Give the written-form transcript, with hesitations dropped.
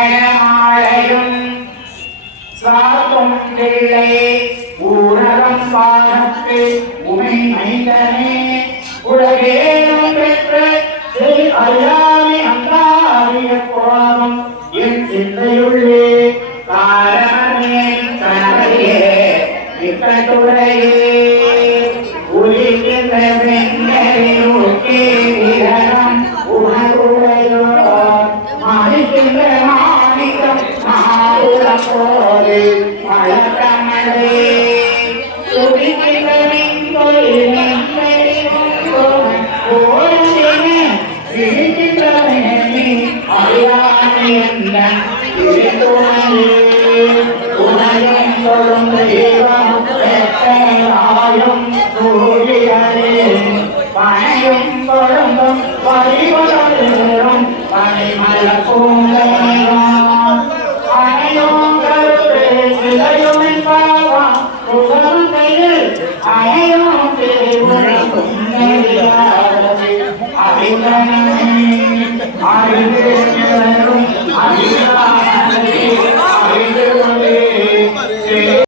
சண்பயமாலையும் சாத்தும் பிள்ளை ஊரகம் பாகத்து உமை மைந்தனே உலகேனும் பெற்று அறியாமை அந்தாரிய கோபம் என் சிந்தையுள்ளே காரணமேன் கனவையே மிக்கத்துறையே உரிக்கின்ற பெண்களில் ஒக்கே வீரகம் உணர்வுடையோ மாணிக்கின்ற மாணிக்கம் மாவுரம் போலே மழக்கமலே துடிக்கின்ற மின்கொழில் ஓடினே விழிக்கின்ற மேனி அறியாமை எந்தன் திருத்துணையே உணரும் கொழும் தெய்வம் ஆயும் சூழியரே பனையும் கொழும்பும் பறிவரும் பனிமல பூங்கையும் அணையும் கருத்து சிலையும் பாவம் புகழும் கையில் அணையும் திருவுரும் அறிந்தனே அறிந்து